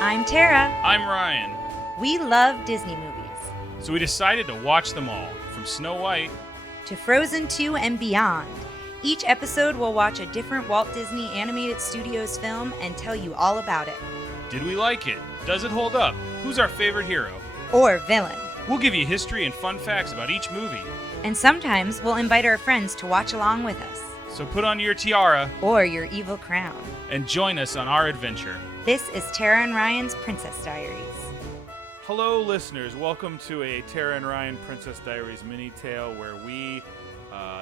I'm Tara. I'm Ryan. We love Disney movies. So we decided to watch them all, from Snow White to Frozen 2 and beyond. Each episode will watch a different Walt Disney Animated Studios film and tell you all about it. Did we like it? Does it hold up? Who's our favorite hero? Or villain. We'll give you history and fun facts about each movie. And sometimes we'll invite our friends to watch along with us. So put on your tiara or your evil crown and join us on our adventure. This is Tara and Ryan's Princess Diaries. Hello, listeners. Welcome to a Tara and Ryan Princess Diaries MiniTale, where we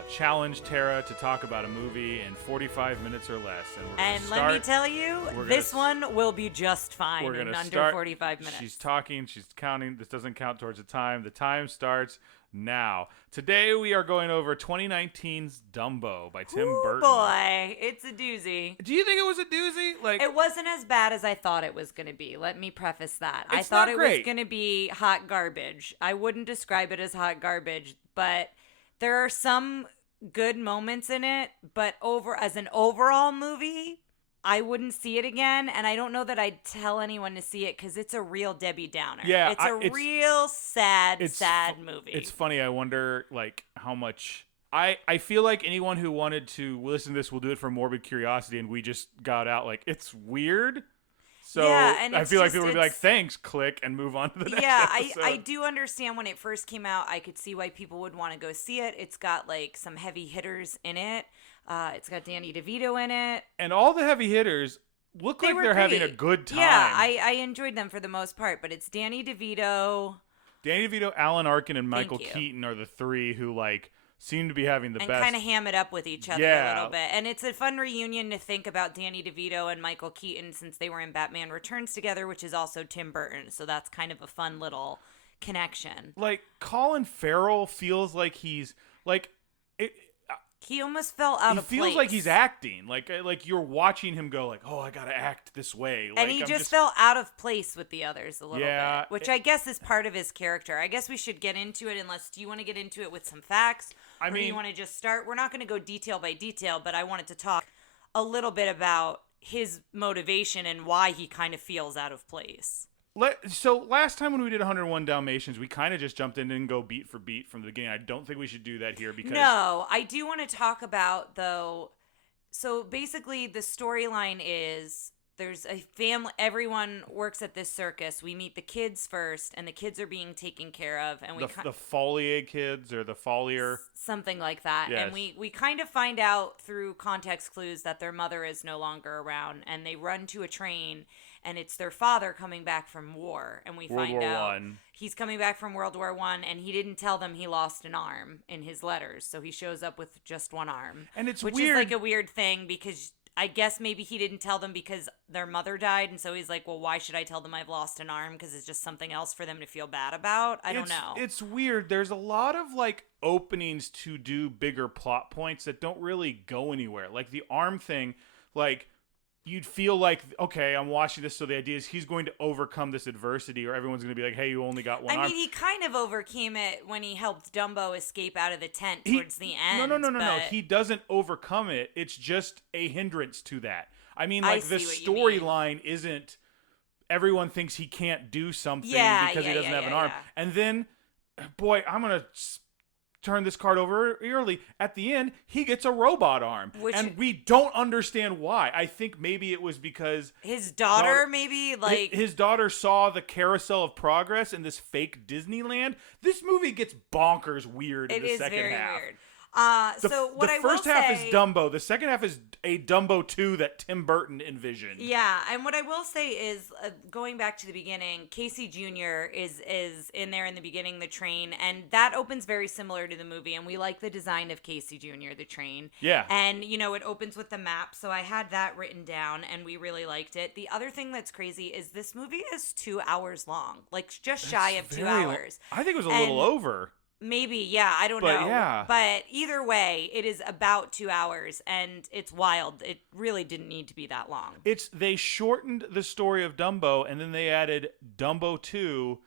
challenge Tara to talk about a movie in 45 minutes or less. And let me tell you, this one will be just fine in under 45 minutes. She's talking, she's counting. This doesn't count towards the time. The time starts now. Today we are going over 2019's Dumbo by Tim Burton. Boy, it's a doozy. Do you think it was a doozy? It wasn't as bad as I thought it was going to be. Let me preface that. I thought it was going to be hot garbage. I wouldn't describe it as hot garbage, but there are some good moments in it, but as an overall movie, I wouldn't see it again, and I don't know that I'd tell anyone to see it because it's a real Debbie Downer. Yeah, it's real sad movie. It's funny. I wonder, how much. I feel like anyone who wanted to listen to this will do it for morbid curiosity, and we just got out it's weird. So yeah, and I feel like people would be like, thanks, click, and move on to the next episode. I do understand when it first came out, I could see why people would want to go see it. It's got some heavy hitters in it. It's got Danny DeVito in it. And all the heavy hitters look like they're having a good time. Yeah, I enjoyed them for the most part, but it's Danny DeVito, Alan Arkin, and Michael Keaton are the three who seem to be having the best. And kind of ham it up with each other a little bit. And it's a fun reunion to think about Danny DeVito and Michael Keaton since they were in Batman Returns together, which is also Tim Burton. So that's kind of a fun little connection. Colin Farell feels like he's he almost fell out of place. He feels like he's acting. Like you're watching him go oh, I got to act this way. And he just fell out of place with the others a little bit, which I guess is part of his character. I guess we should get into it do you want to get into it with some facts? Or do you want to just start? We're not going to go detail by detail, but I wanted to talk a little bit about his motivation and why he kind of feels out of place. So last time when we did 101 Dalmatians, we kind of just jumped in and go beat for beat from the beginning. I don't think we should do that here because... No, I do want to talk about, though... So basically the storyline is there's a family... Everyone works at this circus. We meet the kids first, and the kids are being taken care of. And the Follier kids or the Follier... Something like that. Yes. And we kind of find out through context clues that their mother is no longer around, and they run to a train... And it's their father coming back from war. And we find out he's coming back from World War I, and he didn't tell them he lost an arm in his letters. So he shows up with just one arm. And it's which weird. is a weird thing because I guess maybe he didn't tell them because their mother died. And so he's like, well, why should I tell them I've lost an arm? Because it's just something else for them to feel bad about. I don't know. It's weird. There's a lot of openings to do bigger plot points that don't really go anywhere. Like the arm thing, you'd feel okay, I'm watching this, so the idea is he's going to overcome this adversity, or everyone's going to be like, hey, you only got one arm. I mean, he kind of overcame it when he helped Dumbo escape out of the tent towards the end. No. He doesn't overcome it. It's just a hindrance to that. I mean, the storyline isn't everyone thinks he can't do something because he doesn't have an arm. Yeah. And then, boy, I'm going to... turn this card over early. At the end, he gets a robot arm. And we don't understand why. I think maybe it was because... His daughter His daughter saw the Carousel of Progress in this fake Disneyland. This movie gets bonkers weird in the second half. It is very weird. The first half is Dumbo. The second half is a Dumbo 2 that Tim Burton envisioned. Yeah, and what I will say is, going back to the beginning, Casey Jr. is in there in the beginning, the train, and that opens very similar to the movie, and we like the design of Casey Jr., the train. Yeah. And, it opens with the map, so I had that written down, and we really liked it. The other thing that's crazy is this movie is 2 hours long, just shy of 2 hours. I think it was a little over. Maybe, yeah, I don't know. Yeah. But either way, it is about 2 hours, and it's wild. It really didn't need to be that long. They shortened the story of Dumbo, and then they added Dumbo 2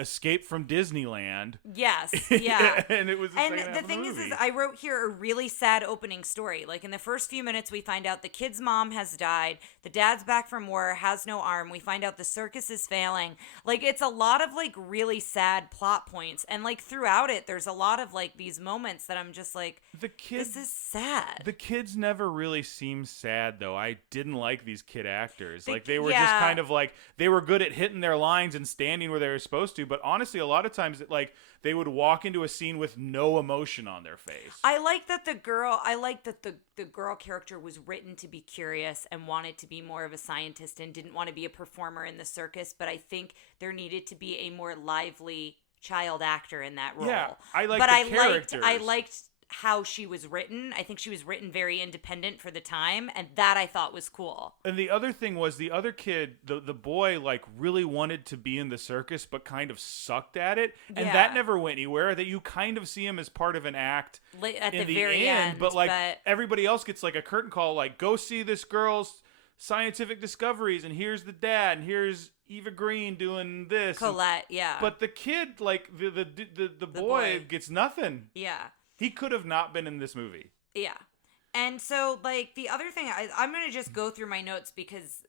Escape from Disneyland. Yes, yeah. And it was the thing is I wrote here a really sad opening story. Like in the first few minutes, we find out the kid's mom has died. The dad's back from war, has no arm. We find out the circus is failing. Like it's a lot of like really sad plot points. And like throughout it, there's a lot of like these moments that I'm just like, this is sad. The kids never really seem sad though. I didn't like these kid actors. Like they were just kind of like, they were good at hitting their lines and standing where they were supposed to. But honestly, a lot of times, they would walk into a scene with no emotion on their face. I like that the girl character was written to be curious and wanted to be more of a scientist and didn't want to be a performer in the circus. But I think there needed to be a more lively child actor in that role. Yeah, I characters. I liked how she was written. I think she was written very independent for the time, and that I thought was cool. And the other thing was the other kid, the boy, like really wanted to be in the circus, but kind of sucked at it, and that never went anywhere. That you kind of see him as part of an act at the very end, but everybody else gets like a curtain call, like go see this girl's scientific discoveries, and here's the dad, and here's Eva Green doing this, Colette, yeah. But the kid, like the boy gets nothing. Yeah. He could have not been in this movie. Yeah. And so, like, the other thing, I'm going to just go through my notes because,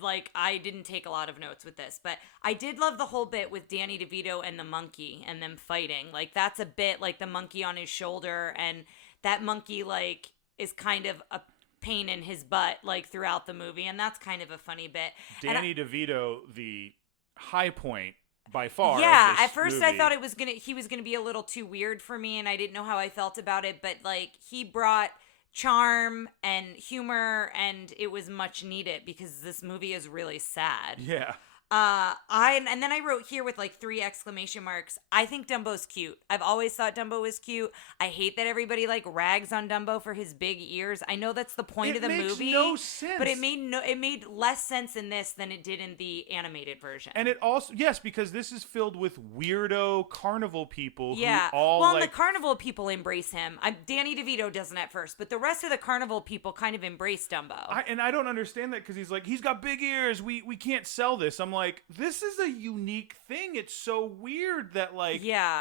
like, I didn't take a lot of notes with this. But I did love the whole bit with Danny DeVito and the monkey and them fighting. Like, that's a bit, like, the monkey on his shoulder. And that monkey, like, is kind of a pain in his butt, like, throughout the movie. And that's kind of a funny bit. Danny DeVito, the high point by far. Yeah, at first I thought he was gonna be a little too weird for me, and I didn't know how I felt about it. But like, he brought charm and humor, and it was much needed because this movie is really sad. Yeah. And then I wrote here with like 3 exclamation marks. I think Dumbo's cute. I've always thought Dumbo was cute. I hate that everybody like rags on Dumbo for his big ears. I know that's the point of the movie. It makes no sense. But it made less sense in this than it did in the animated version. And it also, yes, because this is filled with weirdo carnival people who and the carnival people embrace him. Danny DeVito doesn't at first, but the rest of the carnival people kind of embrace Dumbo. I don't understand that because he's got big ears. We can't sell this. I'm like, this is a unique thing. It's so weird that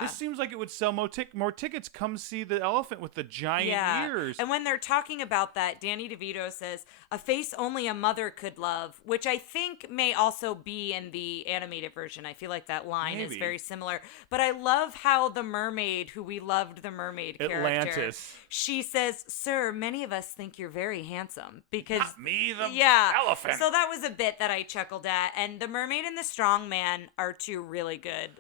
this seems like it would sell more tickets. Come see the elephant with the giant ears. And when they're talking about that, Danny DeVito says, "A face only a mother could love," which I think may also be in the animated version. I feel like that line is very similar. But I love how the mermaid, who we loved the mermaid character, she says, "Sir, many of us think you're very handsome." Because not me, the elephant. So that was a bit that I chuckled at. And the mermaid and the strong man are 2 really good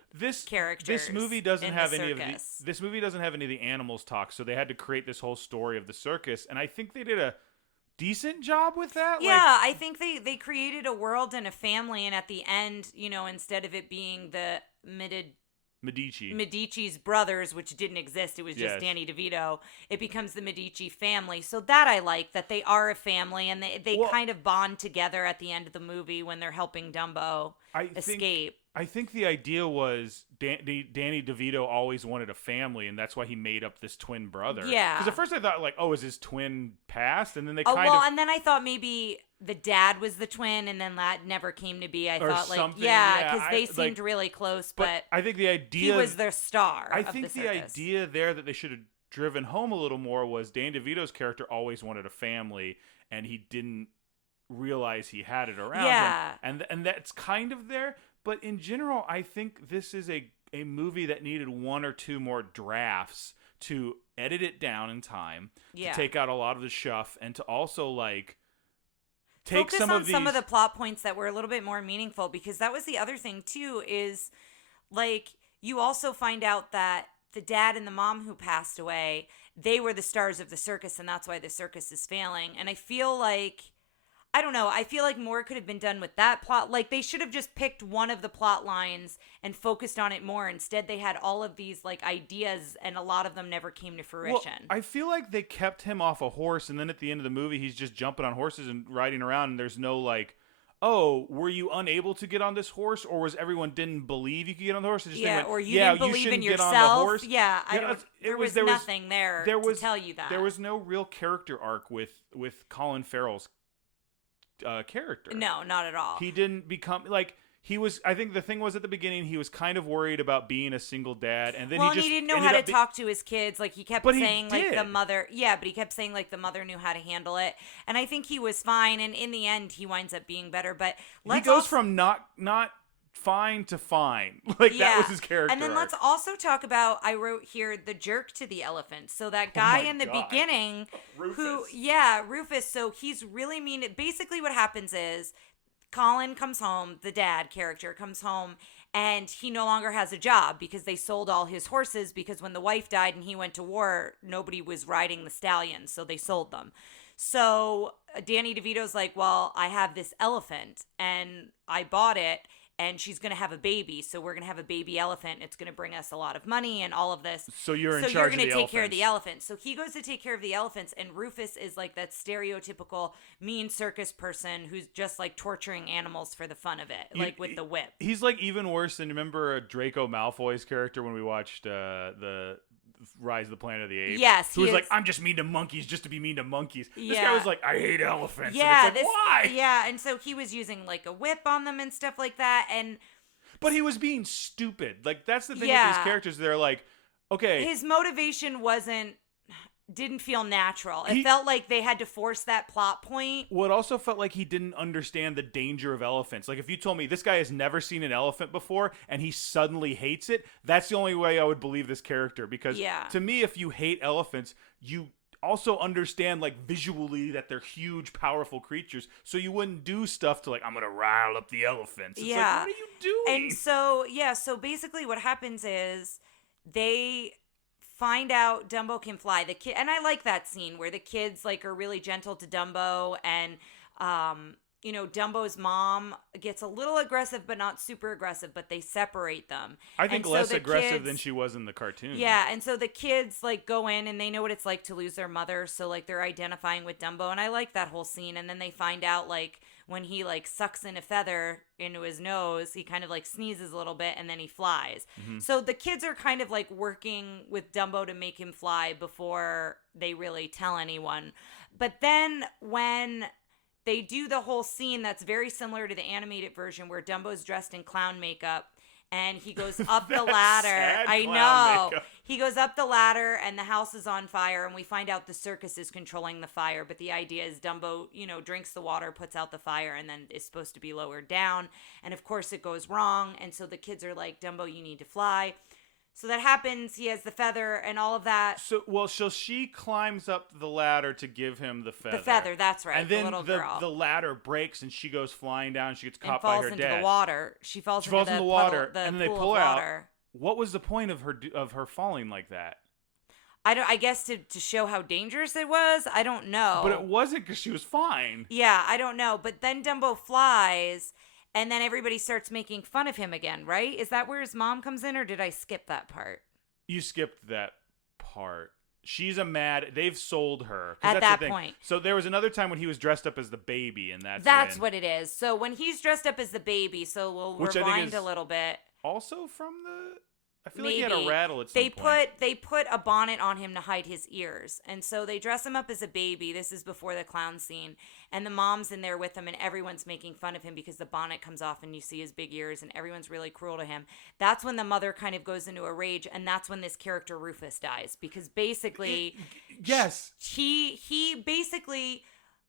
characters. This movie doesn't have any of the animals talk, so they had to create this whole story of the circus, and I think they did a decent job with that. Yeah, I think they created a world and a family, and at the end, instead of it being the Medici's brothers, which didn't exist, it was just Danny DeVito, it becomes the Medici family. So that I like, that they are a family, and they kind of bond together at the end of the movie when they're helping Dumbo escape. I think the idea was Danny DeVito always wanted a family, and that's why he made up this twin brother. Yeah. Because at first I thought, is his twin passed? And then they and then I thought maybe the dad was the twin, and then that never came to be. I thought, because they seemed really close, but I think the idea... He was their star I think the idea there that they should have driven home a little more was Danny DeVito's character always wanted a family, and he didn't realize he had it around him. And that's kind of there. But in general, I think this is a movie that needed 1 or 2 more drafts to edit it down in time, to take out a lot of the shuff, and to also take focus on some of the plot points that were a little bit more meaningful, because that was the other thing too, is you also find out that the dad and the mom who passed away, they were the stars of the circus, and that's why the circus is failing. And I feel like, I don't know, I feel like more could have been done with that plot. They should have just picked one of the plot lines and focused on it more. Instead, they had all of these ideas, and a lot of them never came to fruition. Well, I feel like they kept him off a horse, and then at the end of the movie, he's just jumping on horses and riding around, and there's no were you unable to get on this horse, or was everyone didn't believe you could get on the horse? Or you didn't believe in yourself. Yeah, there was nothing there to tell you that. There was no real character arc with Colin Farrell's character. No, not at all. He didn't become I think the thing was at the beginning, he was kind of worried about being a single dad. And then he didn't know how to talk to his kids. Like, he kept saying, like, the mother. Yeah, but he kept saying, like, the mother knew how to handle it. And I think he was fine. And in the end, he winds up being better. But he goes from not fine to fine. Like, that was his character. And then let's also talk about, I wrote here, the jerk to the elephant. So that guy in the beginning, Rufus. So he's really mean. Basically what happens is, Colin comes home, the dad character comes home, and he no longer has a job because they sold all his horses, because when the wife died and he went to war, nobody was riding the stallions, so they sold them. So Danny DeVito's like, well, I have this elephant, and I bought it, and she's going to have a baby, so we're going to have a baby elephant. It's going to bring us a lot of money and all of this. So you're in charge of the elephants. So you're going to take care of the elephants. So he goes to take care of the elephants, and Rufus is like that stereotypical mean circus person who's just like torturing animals for the fun of it, like with the whip. He's like even worse than, remember Draco Malfoy's character when we watched the Rise of the Planet of the Apes? Yes. Who was like, I'm just mean to monkeys just to be mean to monkeys. This guy was like, I hate elephants. Yeah. And it's like, why? Yeah, and so he was using like a whip on them and stuff like that. But he was being stupid. Like, that's the thing with these characters. They're like, okay. His motivation didn't feel natural. It felt like they had to force that plot point. Well, it also felt like he didn't understand the danger of elephants. Like, if you told me this guy has never seen an elephant before and he suddenly hates it, that's the only way I would believe this character. Because to me, if you hate elephants, you also understand, like, visually that they're huge, powerful creatures. So you wouldn't do stuff to, like, I'm going to rile up the elephants. It's like, what are you doing? And so basically what happens is they find out Dumbo can fly. The kid, and I like that scene where the kids like are really gentle to Dumbo, and Dumbo's mom gets a little aggressive but not super aggressive, but they separate them. I think less aggressive than she was in the cartoon. Yeah, and so the kids like go in and they know what it's like to lose their mother, so like they're identifying with Dumbo, and I like that whole scene. And then they find out like when he like sucks in a feather into his nose, he kind of like sneezes a little bit and then he flies. Mm-hmm. So the kids are kind of like working with Dumbo to make him fly before they really tell anyone. But then when they do the whole scene that's very similar to the animated version where Dumbo's dressed in clown makeup and he goes up the ladder. I know. Makeup. He goes up the ladder and the house is on fire, and we find out the circus is controlling the fire. But the idea is Dumbo, drinks the water, puts out the fire, and then is supposed to be lowered down. And of course it goes wrong. And so the kids are like, Dumbo, you need to fly. So that happens. He has the feather and all of that. So she climbs up the ladder to give him the feather. The feather, that's right. And then the little girl. The ladder breaks and she goes flying down. She gets caught by her dad. Falls into the water. She falls into the water, puddle, and then they pull out. What was the point of her falling like that? I guess to show how dangerous it was. I don't know. But it wasn't, because she was fine. Yeah, I don't know. But then Dumbo flies. And then everybody starts making fun of him again, right? Is that where his mom comes in, or did I skip that part? You skipped that part. She's they've sold her. At that point. So there was another time when he was dressed up as the baby, and that's what it is. So when he's dressed up as the baby, so we'll rewind a little bit. Also from I feel like he had a rattle at some point. They put a bonnet on him to hide his ears. And so they dress him up as a baby. This is before the clown scene. And the mom's in there with him, and everyone's making fun of him because the bonnet comes off and you see his big ears, and everyone's really cruel to him. That's when the mother kind of goes into a rage, and that's when this character Rufus dies. Because basically... Yes. He basically...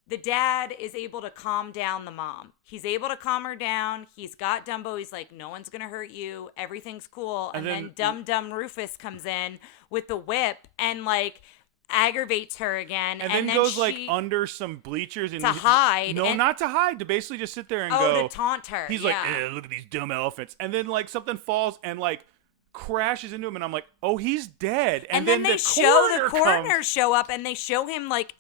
The dad is able to calm down the mom. He's able to calm her down. He's got Dumbo. He's like, no one's going to hurt you. Everything's cool. And then dumb Rufus comes in with the whip and like aggravates her again. And then goes like under some bleachers. And to hide. No, not to hide. To basically just sit there and go. To taunt her. He's like, look at these dumb elephants. And then like something falls and like crashes into him. And I'm like, oh, he's dead. And then they show the coroners show up and they show him like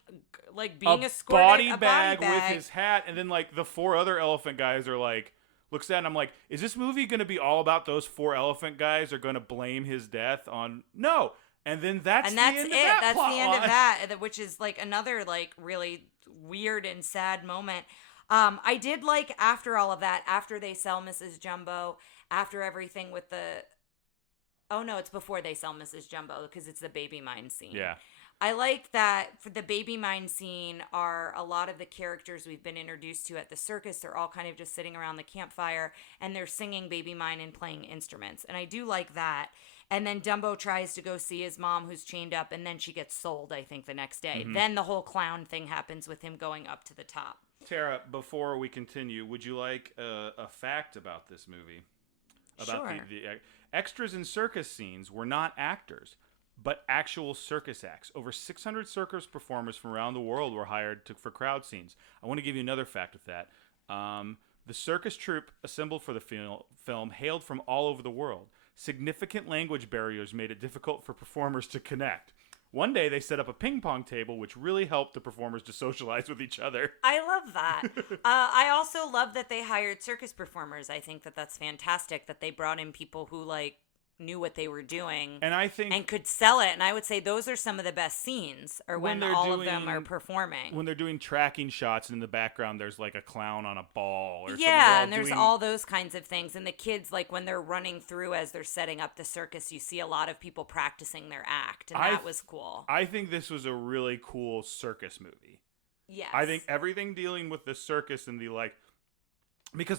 being escorted, body bag with his hat, and then like the 4 other elephant guys are like, looks at it, and I'm like, is this movie going to be all about those 4 elephant guys are going to blame his death on? No. And then that's the end of that. That's the end of that, which is like another like really weird and sad moment. I did like after all of that, after they sell Mrs. Jumbo, after everything with the, oh no, it's before they sell Mrs. Jumbo because it's the baby mine scene. Yeah. I like that for the baby mine scene are a lot of the characters we've been introduced to at the circus. They're all kind of just sitting around the campfire and they're singing baby mine and playing instruments. And I do like that. And then Dumbo tries to go see his mom who's chained up and then she gets sold, I think, the next day. Mm-hmm. Then the whole clown thing happens with him going up to the top. Tara, before we continue, would you like a fact about this movie? About sure. The extras in circus scenes were not actors, but actual circus acts. Over 600 circus performers from around the world were hired for crowd scenes. I want to give you another fact with that. The circus troupe assembled for the film hailed from all over the world. Significant language barriers made it difficult for performers to connect. One day, they set up a ping pong table, which really helped the performers to socialize with each other. I love that. I also love that they hired circus performers. I think that that's fantastic that they brought in people who, like, knew what they were doing and could sell it. And I would say those are some of the best scenes, or when all of them are performing. When they're doing tracking shots and in the background there's like a clown on a ball or something. Yeah, and there's all those kinds of things. And the kids, like when they're running through as they're setting up the circus, you see a lot of people practicing their act, and that was cool. I think this was a really cool circus movie. Yes. I think everything dealing with the circus and the because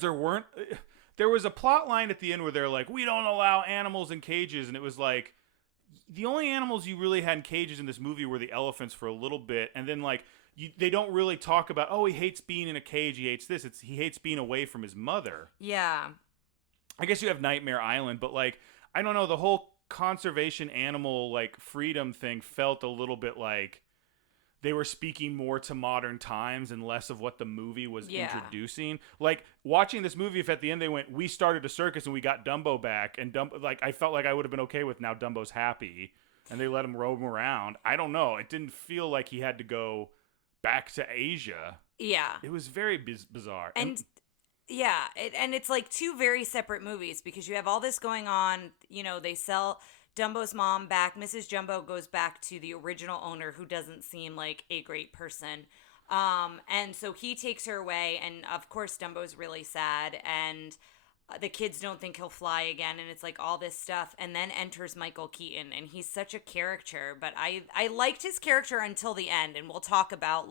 there was a plot line at the end where they're like, we don't allow animals in cages. And it was like, the only animals you really had in cages in this movie were the elephants for a little bit. And then they don't really talk about, oh, he hates being in a cage. He hates this. He hates being away from his mother. Yeah. I guess you have Nightmare Island, but I don't know, the whole conservation animal, freedom thing felt a little bit like they were speaking more to modern times and less of what the movie was introducing. Watching this movie, if at the end they went, we started a circus and we got Dumbo back, and I felt like I would have been okay with now Dumbo's happy, and they let him roam around. I don't know. It didn't feel like he had to go back to Asia. Yeah. It was very bizarre. And it's like two very separate movies because you have all this going on. You know, they sell Dumbo's mom back. Mrs. Jumbo goes back to the original owner, who doesn't seem like a great person. And so he takes her away, and of course Dumbo's really sad, and the kids don't think he'll fly again, and it's like all this stuff. And then enters Michael Keaton, and he's such a character, but I liked his character until the end, and we'll talk about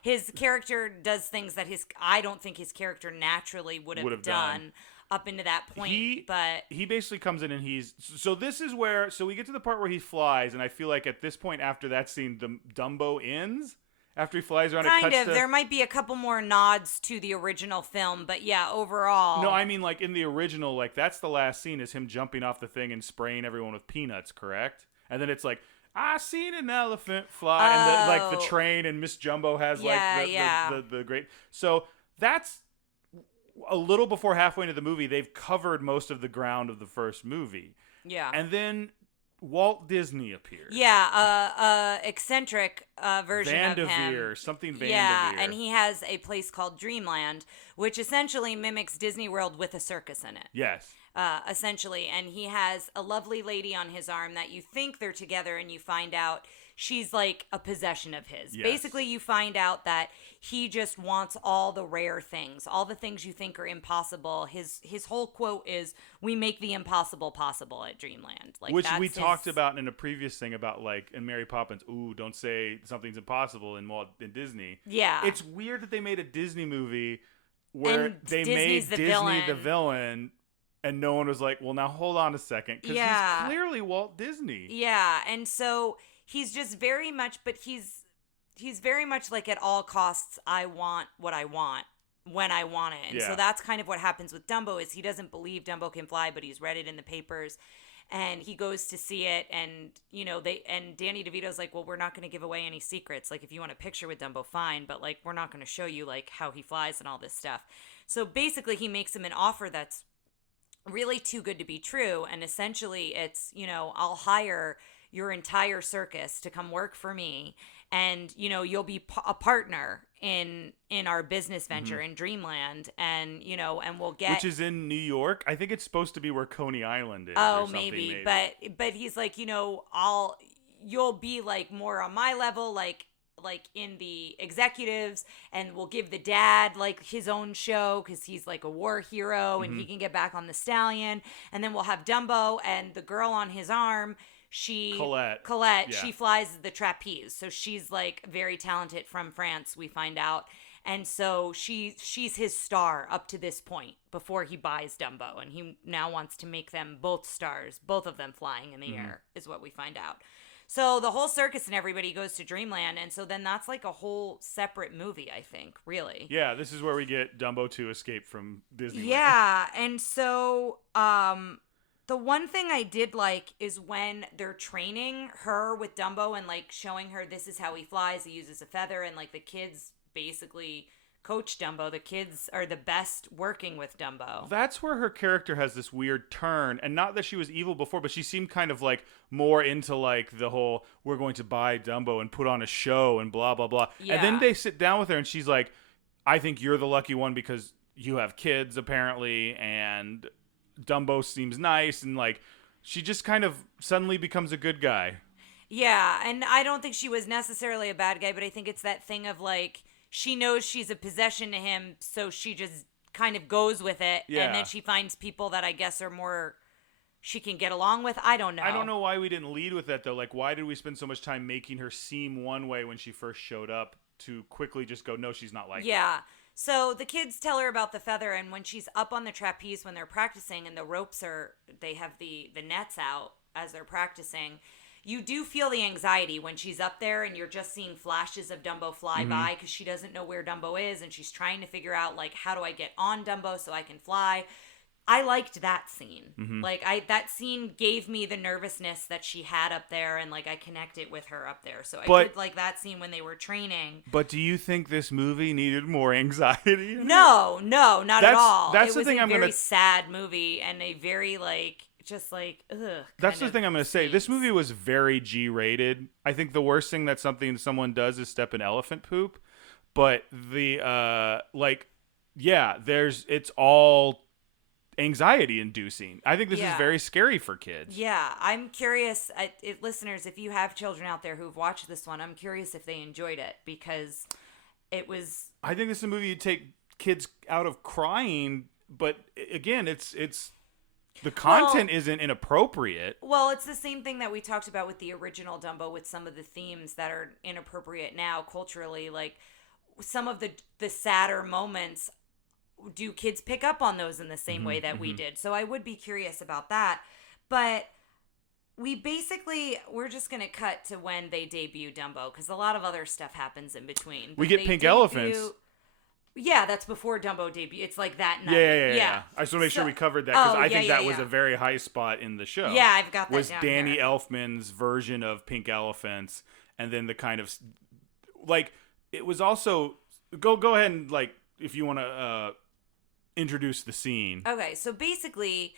his character does things that I don't think his character naturally would have done. Up into that point, but he basically comes in and this is where we get to the part where he flies, and I feel like at this point after that scene, Dumbo ends after he flies around. There might be a couple more nods to the original film, but yeah, overall. No, I mean in the original, that's the last scene is him jumping off the thing and spraying everyone with peanuts, correct? And then it's like, I seen an elephant fly, and the train, and Miss Jumbo has the great. So that's a little before halfway into the movie. They've covered most of the ground of the first movie. Yeah. And then Walt Disney appears. Yeah, eccentric version of him. Van Devere. Yeah, and he has a place called Dreamland, which essentially mimics Disney World with a circus in it. Yes. Essentially. And he has a lovely lady on his arm that you think they're together, and you find out she's like a possession of his. Yes. Basically, you find out that he just wants all the rare things, all the things you think are impossible. His whole quote is, we make the impossible possible at Dreamland. Which we talked about in a previous thing about in Mary Poppins, don't say something's impossible in Disney. Yeah. It's weird that they made a Disney movie where they made Disney the villain. And no one was like, well, now hold on a second. Because he's clearly Walt Disney. Yeah. And so he's just very much, but he's very much like, at all costs, I want what I want when I want it. And so that's kind of what happens with Dumbo, is he doesn't believe Dumbo can fly, but he's read it in the papers. And he goes to see it, and Danny DeVito's like, well, we're not going to give away any secrets. If you want a picture with Dumbo, fine, but we're not going to show you how he flies and all this stuff. So basically he makes him an offer that's really too good to be true, and essentially it's, I'll hire your entire circus to come work for me, and you'll be a partner in our business venture in Dreamland, and and we'll get, which is in New York. I think it's supposed to be where Coney Island is. Oh, maybe. But he's like, you'll be more on my level, in the executives, and we'll give the dad his own show because he's a war hero, and he can get back on the stallion. And then we'll have Dumbo, and the girl on his arm, Colette, yeah. She flies the trapeze, so she's like very talented from France, we find out. And so she's his star up to this point before he buys Dumbo, and he now wants to make them both stars, both of them flying in the air, is what we find out. So the whole circus and everybody goes to Dreamland, and so then that's like a whole separate movie, I think, really. Yeah, this is where we get Dumbo to escape from Disneyland. Yeah, and so the one thing I did like is when they're training her with Dumbo and like showing her this is how he flies, he uses a feather, and like the kids basically coach Dumbo. The kids are the best working with Dumbo. That's where her character has this weird turn, and not that she was evil before, but she seemed kind of like more into like the whole we're going to buy Dumbo and put on a show and blah blah blah. Yeah. And then they sit down with her and she's like, I think you're the lucky one because you have kids apparently, and Dumbo seems nice, and like she just kind of suddenly becomes a good guy. Yeah, and I don't think she was necessarily a bad guy, but I think it's that thing of like she knows she's a possession to him, so she just kind of goes with it. Yeah. And then she finds people that I guess are more she can get along with. I don't know. I don't know why we didn't lead with that, though. Like, why did we spend so much time making her seem one way when she first showed up to quickly just go, no, she's not like that. So the kids tell her about the feather, and when she's up on the trapeze when they're practicing and the ropes they have the nets out as they're practicing, you do feel the anxiety when she's up there and you're just seeing flashes of Dumbo fly by because she doesn't know where Dumbo is and she's trying to figure out, like, how do I get on Dumbo so I can fly? I liked that scene. Like, that scene gave me the nervousness that she had up there, and, like, I connected with her up there. So I did like that scene when they were training. But do you think this movie needed more anxiety? No, not at all. That's the thing. I'm very sad movie and a very, like, just like, ugh. That's the thing I'm going to say. This movie was very G-rated. I think the worst thing that someone does is step in elephant poop. But it's all anxiety inducing. I think this is very scary for kids. Yeah, I'm curious, listeners, if you have children out there who've watched this one, I'm curious if they enjoyed it, because it was... I think this is a movie you take kids out of crying, but again, it's the content isn't inappropriate. Well, it's the same thing that we talked about with the original Dumbo, with some of the themes that are inappropriate now culturally, like some of the sadder moments. Do kids pick up on those in the same way that we did? So I would be curious about that. But we're just going to cut to when they debut Dumbo, because a lot of other stuff happens in between. We get pink elephants. Yeah, that's before Dumbo debut. It's like that night. Yeah. I just want to make sure we covered that, because I think that was a very high spot in the show. Yeah, I've got that was down Danny here. Elfman's version of Pink Elephants, and then the kind of like it was also go ahead and like if you want to introduce the scene. Okay, so basically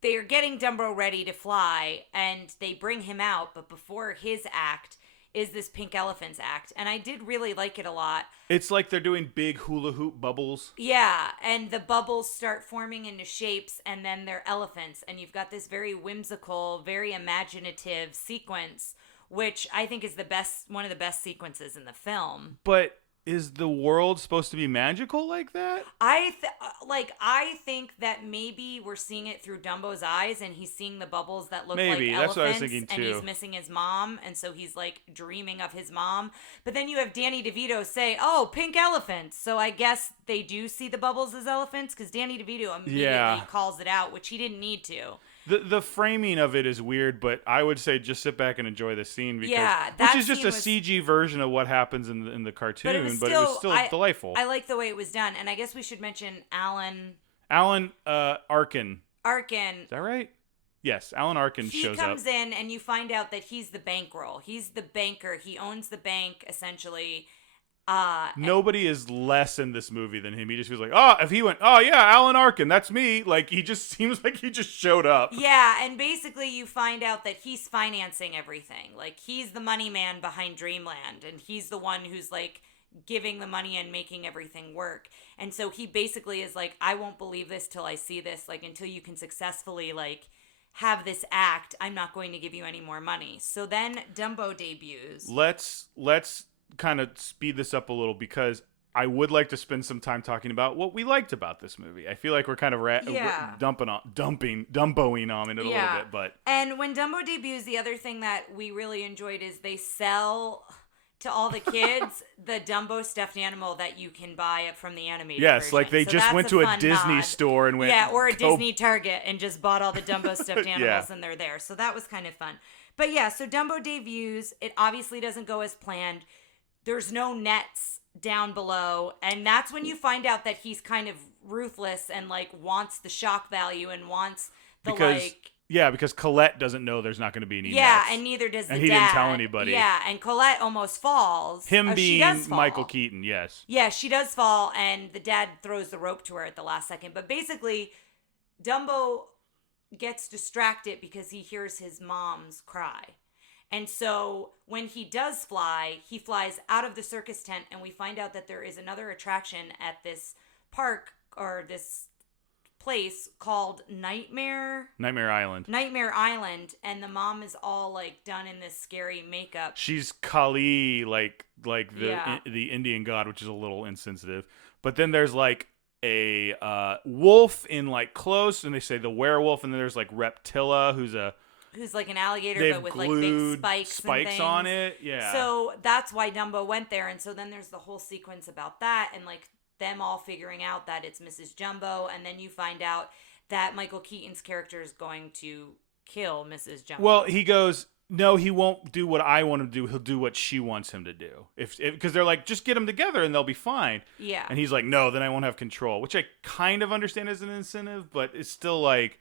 they are getting Dumbo ready to fly, and they bring him out, but before his act is this Pink Elephants act, and I did really like it a lot. It's like they're doing big hula hoop bubbles. Yeah, and the bubbles start forming into shapes, and then they're elephants, and you've got this very whimsical, very imaginative sequence, which I think is one of the best sequences in the film. But is the world supposed to be magical like that? I think that maybe we're seeing it through Dumbo's eyes, and he's seeing the bubbles that look like elephants. That's what I was thinking too. And he's missing his mom, and so he's like dreaming of his mom. But then you have Danny DeVito say, "Oh, pink elephants." So I guess they do see the bubbles as elephants, because Danny DeVito immediately calls it out, which he didn't need to. The framing of it is weird, but I would say just sit back and enjoy the scene, because which is just a CG version of what happens in the cartoon, but it was still delightful. I like the way it was done, and I guess we should mention Alan Arkin. Is that right? Yes, Alan Arkin shows up. He comes in, and you find out that he's the bankroll. He's the banker. He owns the bank, essentially. Nobody is less in this movie than him. He just feels like, if he went, Alan Arkin, that's me. Like, he just seems like he just showed up. Yeah, and basically you find out that he's financing everything. Like, he's the money man behind Dreamland, and he's the one who's, like, giving the money and making everything work. And so he basically is like, I won't believe this till I see this. Like, until you can successfully, like, have this act, I'm not going to give you any more money. So then Dumbo debuts. Let's kind of speed this up a little, because I would like to spend some time talking about what we liked about this movie. I feel like we're kind of Dumboing on it a little bit, but and when Dumbo debuts, the other thing that we really enjoyed is they sell to all the kids the Dumbo stuffed animal that you can buy from the animated version. Like they just went to a Disney store and went or a Disney Target and just bought all the Dumbo stuffed animals and they're there. So that was kind of fun. But yeah, so Dumbo debuts. It obviously doesn't go as planned. There's no nets down below, and that's when you find out that he's kind of ruthless and like wants the shock value and wants the because Colette doesn't know there's not going to be any nets. And neither does the dad. And he didn't tell anybody. Yeah, and Colette almost falls. Him being Michael Keaton, yes. Yeah, she does fall, and the dad throws the rope to her at the last second. But basically, Dumbo gets distracted because he hears his mom's cry. And so when he does fly, he flies out of the circus tent, and we find out that there is another attraction at this park or this place called Nightmare Island. Nightmare Island, and the mom is all like done in this scary makeup. She's Kali, like the Indian god, which is a little insensitive. But then there's like a wolf in like clothes, and they say the werewolf, and then there's like Reptilla, who's like an alligator but with like big spikes on it. Yeah. So that's why Dumbo went there. And so then there's the whole sequence about that and like them all figuring out that it's Mrs. Jumbo. And then you find out that Michael Keaton's character is going to kill Mrs. Jumbo. Well, he goes, no, he won't do what I want him to do. He'll do what she wants him to do. Because they're like, just get them together and they'll be fine. Yeah. And he's like, no, then I won't have control, which I kind of understand as an incentive, but it's still like,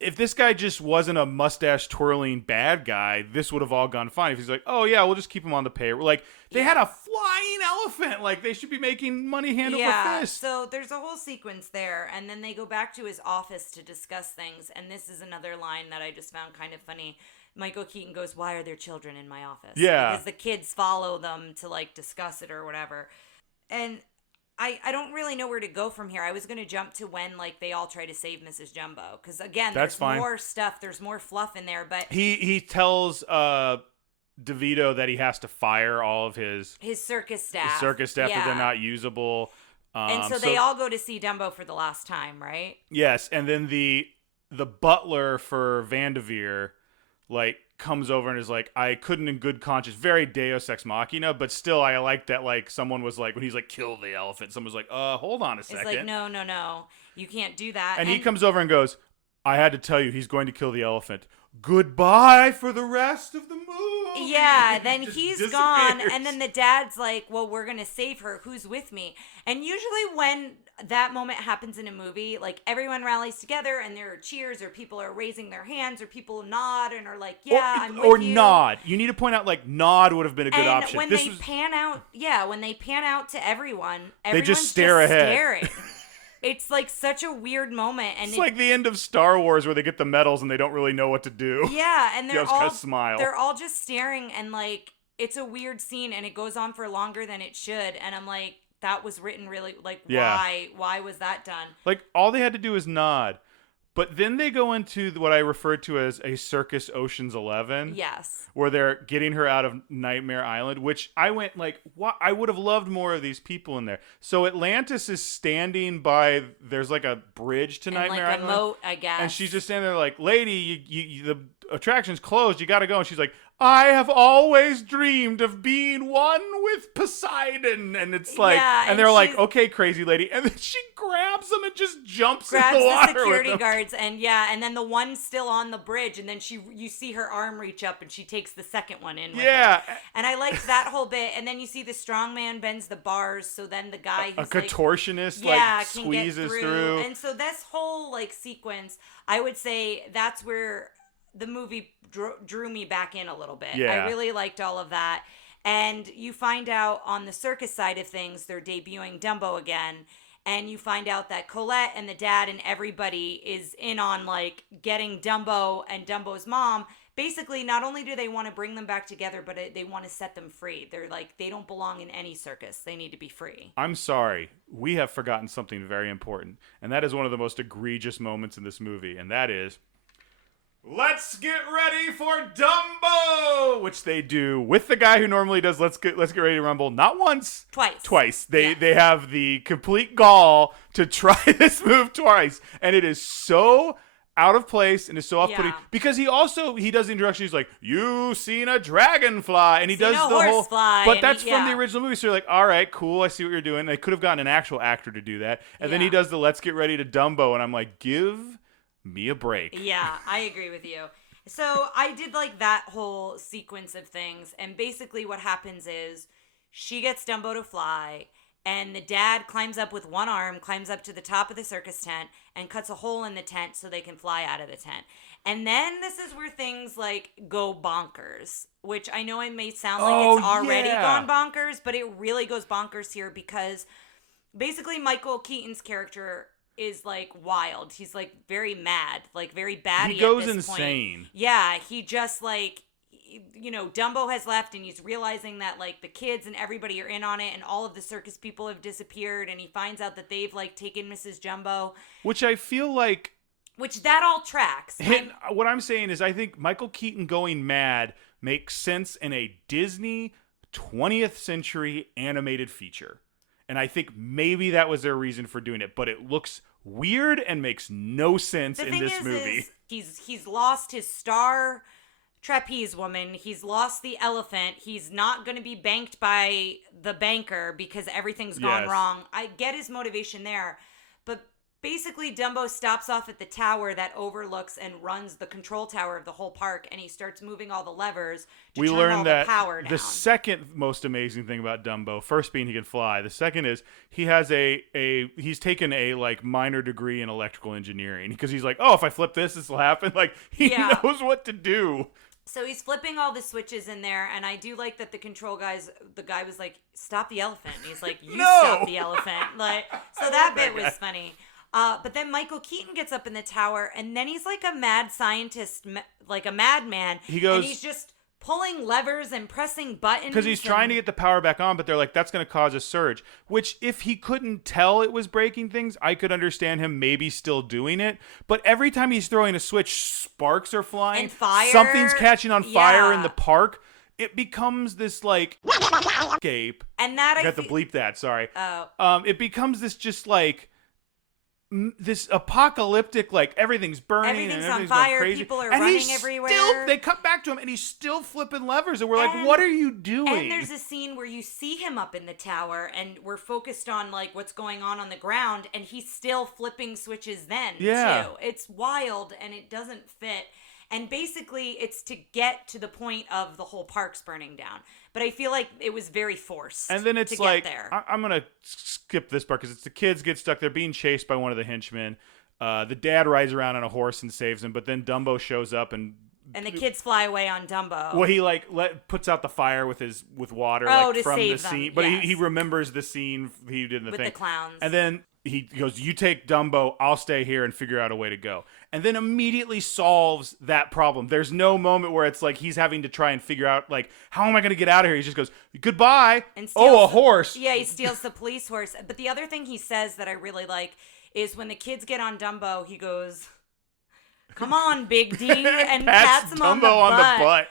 if this guy just wasn't a mustache twirling bad guy, this would have all gone fine. If he's like, oh yeah, we'll just keep him on the payroll. Like they had a flying elephant. Like they should be making money hand over fist. So there's a whole sequence there, and then they go back to his office to discuss things. And this is another line that I just found kind of funny. Michael Keaton goes, "Why are there children in my office?" Yeah, because the kids follow them to like discuss it or whatever. And I don't really know where to go from here. I was going to jump to when like they all try to save Mrs. Jumbo. Because again, there's more stuff. There's more fluff in there. But he tells DeVito that he has to fire all of his circus staff. That they're not usable. And so they all go to see Dumbo for the last time, right? Yes. And then the butler for Vanderveer like comes over and is like, I couldn't in good conscience, very Deus Ex Machina, but still I like that like someone was like, when he's like, kill the elephant, someone was like, hold on a second. It's like, no, you can't do that. And he comes over and goes, I had to tell you, he's going to kill the elephant. Goodbye for the rest of the movie. Yeah, then he's gone, and then the dad's like, well, we're going to save her. Who's with me? And usually when that moment happens in a movie, like everyone rallies together and there are cheers or people are raising their hands or people nod and are like, yeah, I'm with you. Or nod. You need to point out like nod would have been a good option. When they pan out to everyone, they just stare ahead. Staring. It's like such a weird moment, and it's like the end of Star Wars where they get the medals and they don't really know what to do. Yeah, and they're all smile. They're all just staring, and like it's a weird scene, and it goes on for longer than it should. And I'm like, that was written really like why was that done? Like all they had to do is nod. But then they go into what I refer to as a circus Ocean's 11. Yes. Where they're getting her out of Nightmare Island, which I went like, what? I would have loved more of these people in there. So Atlantis is standing by, there's like a bridge to Nightmare Island. Like a moat, I guess. And she's just standing there like, lady, you the attraction's closed. You got to go. And she's like, I have always dreamed of being one with Poseidon. And it's like, and they're like, okay, crazy lady. And then she grabs them and just jumps in the water. The security guards. And then the one's still on the bridge. And then you see her arm reach up and she takes the second one in with her. And I liked that whole bit. And then you see the strongman bends the bars. So then the guy who's a contortionist squeezes through. And so this whole like sequence, I would say that's where the movie drew me back in a little bit. Yeah. I really liked all of that. And you find out on the circus side of things, they're debuting Dumbo again. And you find out that Colette and the dad and everybody is in on like getting Dumbo and Dumbo's mom. Basically, not only do they want to bring them back together, but they want to set them free. They're like, they don't belong in any circus. They need to be free. I'm sorry. We have forgotten something very important. And that is one of the most egregious moments in this movie. And that is, let's get ready for Dumbo, which they do with the guy who normally does Let's Get Ready to Rumble, not once, twice. They have the complete gall to try this move twice, and it is so out of place and is so off-putting because he does the introduction. He's like, "You seen a dragonfly," and he does the whole. But that's from the original movie, so you're like, "All right, cool. I see what you're doing." They could have gotten an actual actor to do that, and then he does the "Let's Get Ready to Dumbo," and I'm like, "Give me a break." Yeah, I agree with you. So I did like that whole sequence of things, and basically what happens is she gets Dumbo to fly. And the dad climbs up with one arm, climbs up to the top of the circus tent, and cuts a hole in the tent so they can fly out of the tent. And then this is where things like go bonkers, which I know it may sound like it's already gone bonkers, but it really goes bonkers here because basically Michael Keaton's character is like wild. He's like very mad, like very batty. He goes at this insane. Point. Yeah, he just like, you know, Dumbo has left and he's realizing that like the kids and everybody are in on it and all of the circus people have disappeared, and he finds out that they've like taken Mrs. Jumbo. Which I feel like... Which that all tracks. And what I'm saying is I think Michael Keaton going mad makes sense in a Disney 20th century animated feature. And I think maybe that was their reason for doing it, but it looks weird and makes no sense in this movie. He's lost his star trapeze woman. He's lost the elephant. He's not going to be banked by the banker because everything's gone wrong. I get his motivation there, but basically Dumbo stops off at the tower that overlooks and runs the control tower of the whole park, and he starts moving all the levers to turn all the power down. The second most amazing thing about Dumbo, first being he can fly, the second is he has he's taken a like minor degree in electrical engineering because he's like, oh, if I flip this will happen. Like he knows what to do. So he's flipping all the switches in there, and I do like that the guy was like, stop the elephant. And he's like, stop the elephant. Like, so that bit was funny. But then Michael Keaton gets up in the tower, and then he's like a mad scientist, like a madman. And he's just pulling levers and pressing buttons. Because he's trying to get the power back on, but they're like, that's going to cause a surge. Which, if he couldn't tell it was breaking things, I could understand him maybe still doing it. But every time he's throwing a switch, sparks are flying. And fire. Something's catching on fire in the park. It becomes this, like, escape. And that I have to bleep that, sorry. Oh. It becomes this just, like... this apocalyptic, like everything's burning, everything's and everything's on fire, crazy. people are and running everywhere. They cut back to him, and he's still flipping levers, and we're like, "What are you doing?" And there's a scene where you see him up in the tower, and we're focused on like what's going on the ground, and he's still flipping switches then too. It's wild, and it doesn't fit. And basically, it's to get to the point of the whole park's burning down. But I feel like it was very forced. And then it's like, I'm going to skip this part because it's the kids get stuck. They're being chased by one of the henchmen. The dad rides around on a horse and saves them. But then Dumbo shows up and the kids fly away on Dumbo. Well, he like puts out the fire with water to from save the them. scene. But he remembers the scene he did in the with thing. The clowns. And then he goes, "You take Dumbo, I'll stay here and figure out a way to go." And then immediately solves that problem. There's no moment where it's like he's having to try and figure out, like, how am I going to get out of here? He just goes, "Goodbye." And a horse. Yeah, he steals the police horse. But the other thing he says that I really like is when the kids get on Dumbo, he goes, "Come on, Big D," and pats him on the butt.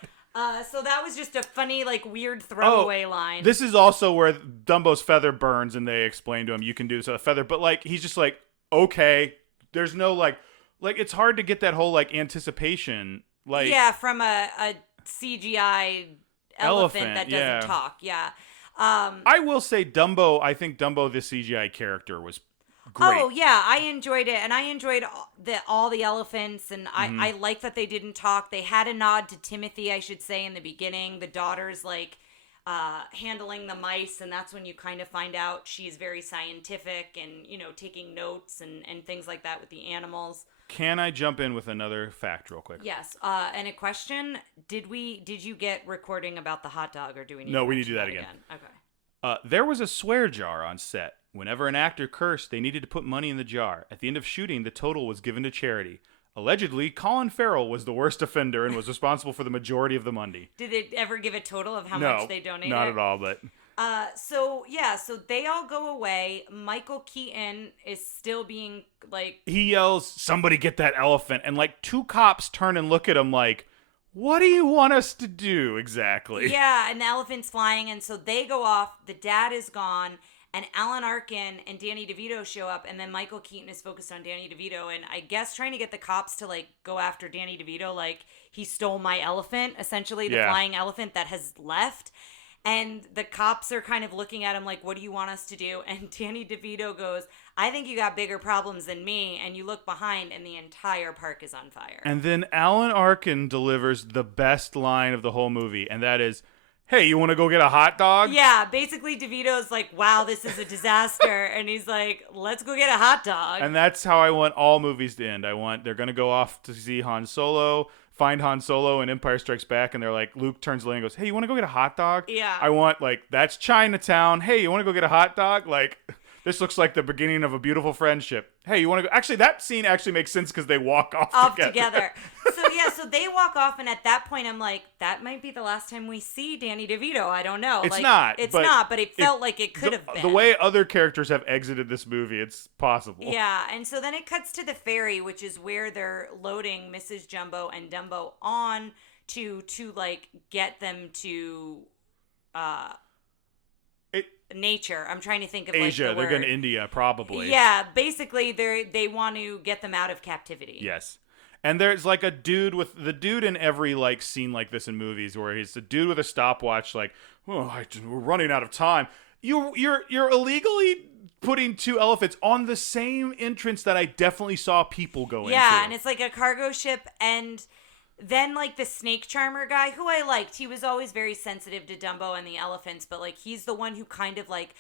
So that was just a funny, like, weird throwaway line. This is also where Dumbo's feather burns, and they explain to him, you can do this with a feather. But, like, he's just like, okay. There's no, like, it's hard to get that whole, like, anticipation. Like, yeah, from a CGI elephant that doesn't talk. Yeah. I will say Dumbo, I think Dumbo, the CGI character, was great. Oh, yeah, I enjoyed it, and I enjoyed all the elephants, and I like that they didn't talk. They had a nod to Timothy, I should say, in the beginning. The daughter's, like, handling the mice, and that's when you kind of find out she's very scientific and, you know, taking notes and things like that with the animals. Can I jump in with another fact real quick? Yes, and a question, did you get recording about the hot dog, or do we need No, we need to do that again. Okay. There was a swear jar on set. Whenever an actor cursed, they needed to put money in the jar. At the end of shooting, the total was given to charity. Allegedly, Colin Farell was the worst offender and was responsible for the majority of the money. Did they ever give a total of how much they donated? Not at all, but... So they all go away. Michael Keaton is still being like... He yells, "Somebody get that elephant." And like 2 cops turn and look at him like, "What do you want us to do exactly?" Yeah, and the elephant's flying, and so they go off. The dad is gone, and Alan Arkin and Danny DeVito show up, and then Michael Keaton is focused on Danny DeVito, and I guess trying to get the cops to like go after Danny DeVito, like he stole my elephant, essentially the flying elephant that has left. And the cops are kind of looking at him like, "What do you want us to do?" And Danny DeVito goes, "I think you got bigger problems than me." And you look behind and the entire park is on fire. And then Alan Arkin delivers the best line of the whole movie. And that is, "Hey, you want to go get a hot dog?" Yeah, basically DeVito's like, "Wow, this is a disaster." And he's like, "Let's go get a hot dog." And that's how I want all movies to end. They're going to go off to see Han Solo, find Han Solo in Empire Strikes Back, and they're like, Luke turns to Leia and goes, "Hey, you want to go get a hot dog?" Yeah. I want, like, that's Chinatown. "Hey, you want to go get a hot dog?" Like, this looks like the beginning of a beautiful friendship. "Hey, you want to go?" Actually, that scene actually makes sense because they walk off together. So they walk off, and at that point, I'm like, that might be the last time we see Danny DeVito. I don't know. It's like, not. It's not, but it felt like it could have been. The way other characters have exited this movie, it's possible. Yeah, and so then it cuts to the ferry, which is where they're loading Mrs. Jumbo and Dumbo on to like get them to nature. I'm trying to think of Asia. Like, they're going to India, probably. Yeah, basically they want to get them out of captivity. Yes. And there's like a dude with the dude in every like scene like this in movies where he's the dude with a stopwatch, like, "Oh, we're running out of time." You're illegally putting 2 elephants on the same entrance that I definitely saw people go into. Yeah, and it's like a cargo ship, and then like the snake charmer guy, who I liked, he was always very sensitive to Dumbo and the elephants, but like he's the one who kind of like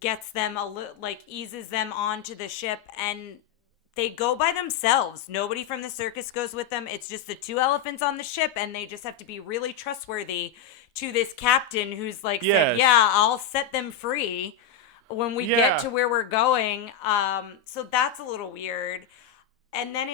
gets them like eases them onto the ship, and they go by themselves. Nobody from the circus goes with them. It's just the 2 elephants on the ship, and they just have to be really trustworthy to this captain who's like, said, "Yeah, I'll set them free when we get to where we're going." So that's a little weird. And then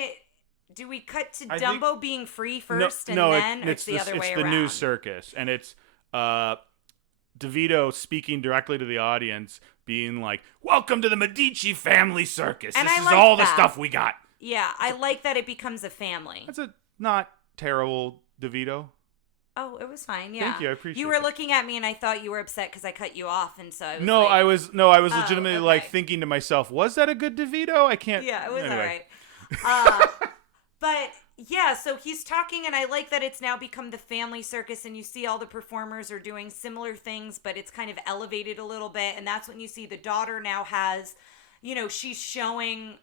do we cut to Dumbo being free first and then it's the other way around? It's the new circus, and it's DeVito speaking directly to the audience, being like, "Welcome to the Medici family circus. And this is all the stuff we got." Yeah, I like that it becomes a family. That's a not terrible DeVito. Oh, it was fine. Yeah. Thank you. I appreciate it. You were looking at me and I thought you were upset because I cut you off, and so I was I was legitimately like thinking to myself, was that a good DeVito? I can't. Yeah, it was anyway. All right. But yeah, so he's talking, and I like that it's now become the family circus, and you see all the performers are doing similar things, but it's kind of elevated a little bit, and that's when you see the daughter now has, she's showing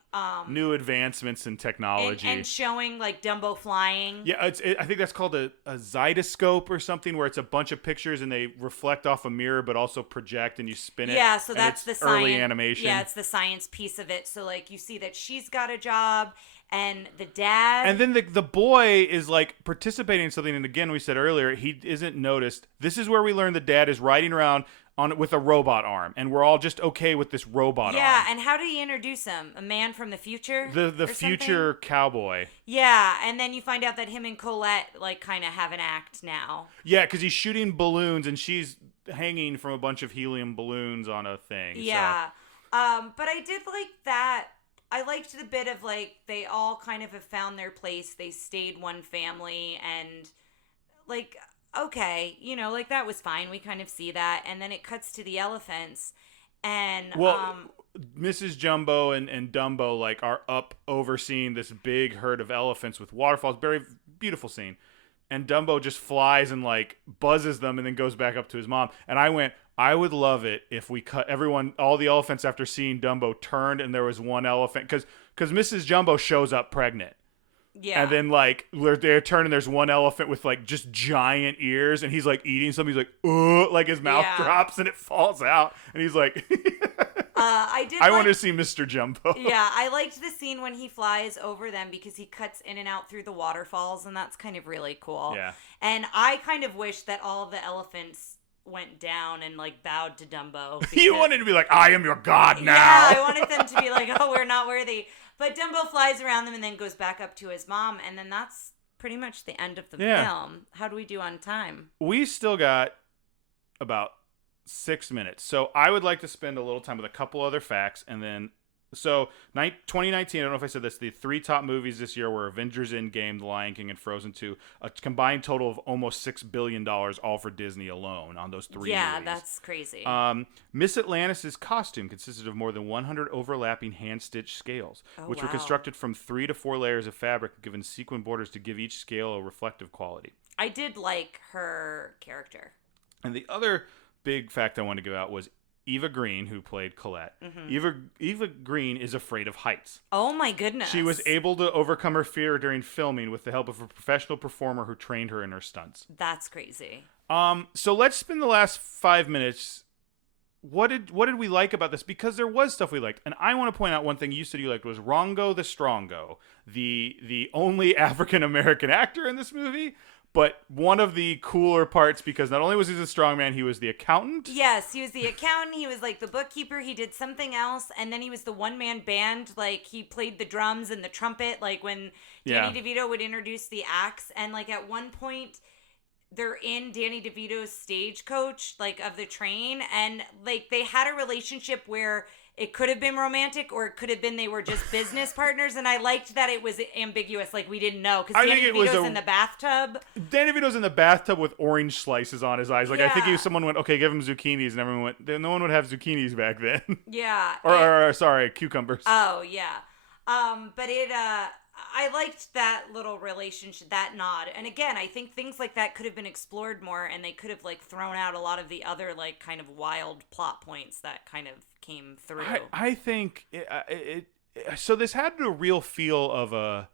new advancements in technology and showing like Dumbo flying. Yeah, I think that's called a zytoscope or something, where it's a bunch of pictures and they reflect off a mirror, but also project, and you spin it. Yeah, so that's the early science animation. Yeah, it's the science piece of it. So like you see that she's got a job. And the dad... And then the boy is, like, participating in something. And again, we said earlier, he isn't noticed. This is where we learn the dad is riding around with a robot arm. And we're all just okay with this robot arm. Yeah, and how did he introduce him? A man from the future? The future cowboy. Yeah, and then you find out that him and Colette, like, kind of have an act now. Yeah, because he's shooting balloons, and she's hanging from a bunch of helium balloons on a thing. Yeah. So. But I did like that... I liked the bit of, like, they all kind of have found their place. They stayed one family, and, like, okay, like, that was fine. We kind of see that. And then it cuts to the elephants, and... Well, Mrs. Jumbo and Dumbo, like, are up overseeing this big herd of elephants with waterfalls. Very beautiful scene. And Dumbo just flies and, like, buzzes them and then goes back up to his mom. And I went... I would love it if we cut all the elephants after seeing Dumbo turned and there was one elephant. Because Mrs. Jumbo shows up pregnant. Yeah. And then, like, they're turning, there's one elephant with, like, just giant ears. And he's, like, eating something. He's like, ugh. Like, his mouth drops and it falls out. And he's like... I want to see Mr. Jumbo. Yeah, I liked the scene when he flies over them because he cuts in and out through the waterfalls. And that's kind of really cool. Yeah. And I kind of wish that all of the elephants... went down and like bowed to Dumbo. You wanted to be like, "I am your god now." Yeah, I wanted them to be like, "Oh, we're not worthy." But Dumbo flies around them and then goes back up to his mom, and then that's pretty much the end of the film. How do we do on time? We still got about 6 minutes. So I would like to spend a little time with a couple other facts, and then 2019, I don't know if I said this, the 3 top movies this year were Avengers Endgame, The Lion King, and Frozen 2. A combined total of almost $6 billion all for Disney alone on those 3 movies. Yeah, that's crazy. Miss Atlantis' costume consisted of more than 100 overlapping hand-stitched scales, which were constructed from 3 to 4 layers of fabric given sequin borders to give each scale a reflective quality. I did like her character. And the other big fact I wanted to give out was Eva Green, who played Colette. Mm-hmm. Eva Green is afraid of heights. Oh my goodness. She was able to overcome her fear during filming with the help of a professional performer who trained her in her stunts. That's crazy. So let's spend the last 5 minutes. What did we like about this? Because there was stuff we liked. And I want to point out one thing you said you liked was Rongo the Strongo, the only African-American actor in this movie. But one of the cooler parts, because not only was he the strongman, he was the accountant. Yes, he was the accountant. He was like the bookkeeper. He did something else. And then he was the one-man band. Like, he played the drums and the trumpet. Like, when Danny DeVito would introduce the acts. And, like, at one point, they're in Danny DeVito's stagecoach, like, of the train. And, like, they had a relationship where it could have been romantic, or it could have been they were just business partners, and I liked that it was ambiguous, like we didn't know, because Danny DeVito's in the bathtub. Danny DeVito's in the bathtub with orange slices on his eyes. Like, I think someone went, okay, give him zucchinis, and everyone went, no one would have zucchinis back then. Yeah. or sorry, cucumbers. Oh, yeah. But I liked that little relationship, that nod. And again, I think things like that could have been explored more, and they could have, like, thrown out a lot of the other, like, kind of wild plot points that kind of came through. I think so this had the real feel of a,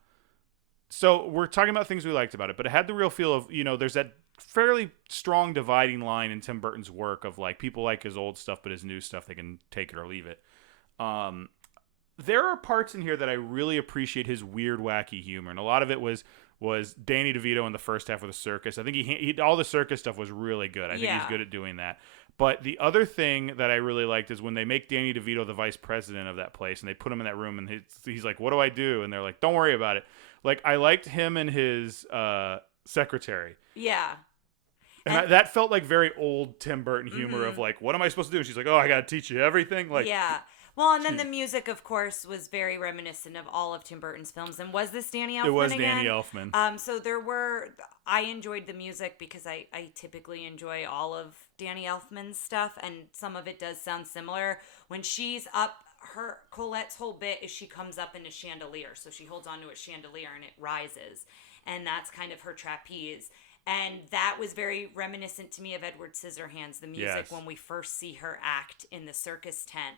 so we're talking about things we liked about it, but it had the real feel of, there's that fairly strong dividing line in Tim Burton's work of, like, people like his old stuff, but his new stuff, they can take it or leave it. There are parts in here that I really appreciate his weird, wacky humor, and a lot of it was Danny DeVito in the first half of the circus. I think he all the circus stuff was really good. I think he's good at doing that. But the other thing that I really liked is when they make Danny DeVito the vice president of that place, and they put him in that room, and he's like, "What do I do?" And they're like, "Don't worry about it." Like, I liked him and his secretary. Yeah. And that felt like very old Tim Burton humor of, like, what am I supposed to do? And she's like, "Oh, I got to teach you everything." Like, yeah. Well, and then the music, of course, was very reminiscent of all of Tim Burton's films. And was this Danny Elfman again? It was Danny Elfman. So I enjoyed the music because I typically enjoy all of Danny Elfman's stuff, and some of it does sound similar. When she's up, Colette's whole bit is she comes up in a chandelier. So she holds onto a chandelier and it rises. And that's kind of her trapeze. And that was very reminiscent to me of Edward Scissorhands, the music, when we first see her act in the circus tent.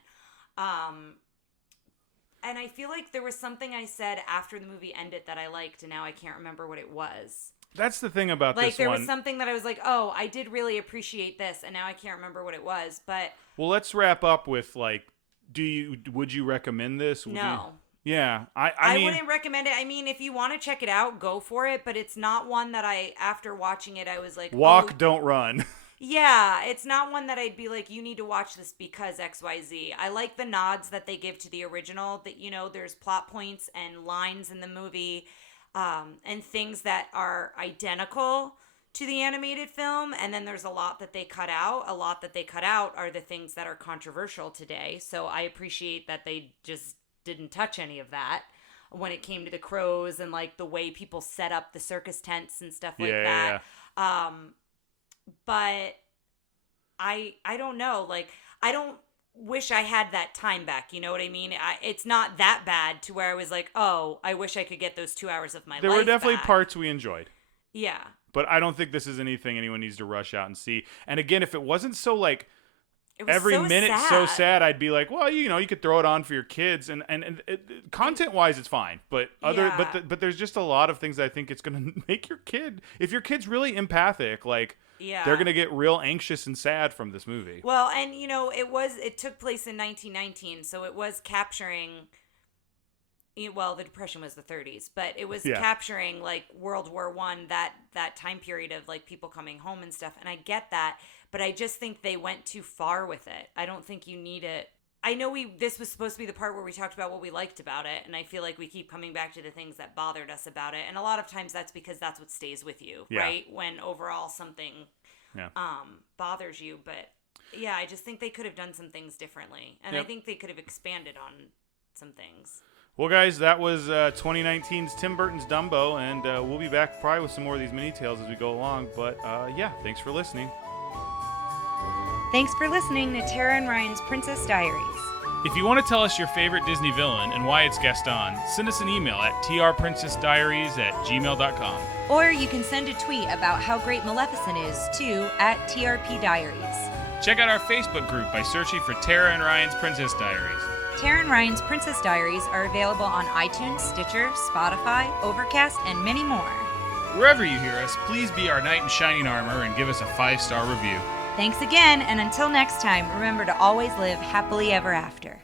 And I feel like there was something I said after the movie ended that I liked, and now I can't remember what it was. That's the thing about this one. Like, there was something that I was like, oh, I did really appreciate this, and now I can't remember what it was, but... Well, let's wrap up with, like, would you recommend this? No. Yeah. I mean, wouldn't recommend it. I mean, if you want to check it out, go for it, but it's not one that after watching it, I was like... Walk, don't run. Yeah, it's not one that I'd be like, you need to watch this because XYZ. I like the nods that they give to the original, that, there's plot points and lines in the movie, and things that are identical to the animated film, and then there's a lot that they cut out. A lot that they cut out are the things that are controversial today, so I appreciate that they just didn't touch any of that when it came to the crows and, like, the way people set up the circus tents and stuff like that. Yeah. But I don't know. Like, I don't wish I had that time back. You know what I mean? It's not that bad to where I was like, oh, I wish I could get those 2 hours of my life There were definitely back. parts we enjoyed. Yeah. But I don't think this is anything anyone needs to rush out and see. And again, if it wasn't so, like, every minute so sad, I'd be like, well, you could throw it on for your kids, and content wise it's fine, but but there's just a lot of things that I think it's gonna make your kid, if your kid's really empathic, like, they're gonna get real anxious and sad from this movie. Well, and it took place in 1919, so it was capturing, well, the Depression was the 30s, but it was capturing, like, World War I, that time period of, like, people coming home and stuff, and I get that, but I just think they went too far with it. I don't think you need it. I know this was supposed to be the part where we talked about what we liked about it, and I feel like we keep coming back to the things that bothered us about it, and a lot of times that's because that's what stays with you, right? When overall something bothers you, but... Yeah, I just think they could have done some things differently. And I think they could have expanded on some things. Well, guys, that was 2019's Tim Burton's Dumbo, and we'll be back probably with some more of these mini tales as we go along. But thanks for listening. Thanks for listening to Tara and Ryan's Princess Diaries. If you want to tell us your favorite Disney villain and why it's guest on, send us an email at trprincessdiaries@gmail.com. Or you can send a tweet about how great Maleficent is to @TRPDiaries. Check out our Facebook group by searching for Tara and Ryan's Princess Diaries. Tara and Ryan's Princess Diaries are available on iTunes, Stitcher, Spotify, Overcast, and many more. Wherever you hear us, please be our knight in shining armor and give us a 5-star review. Thanks again, and until next time, remember to always live happily ever after.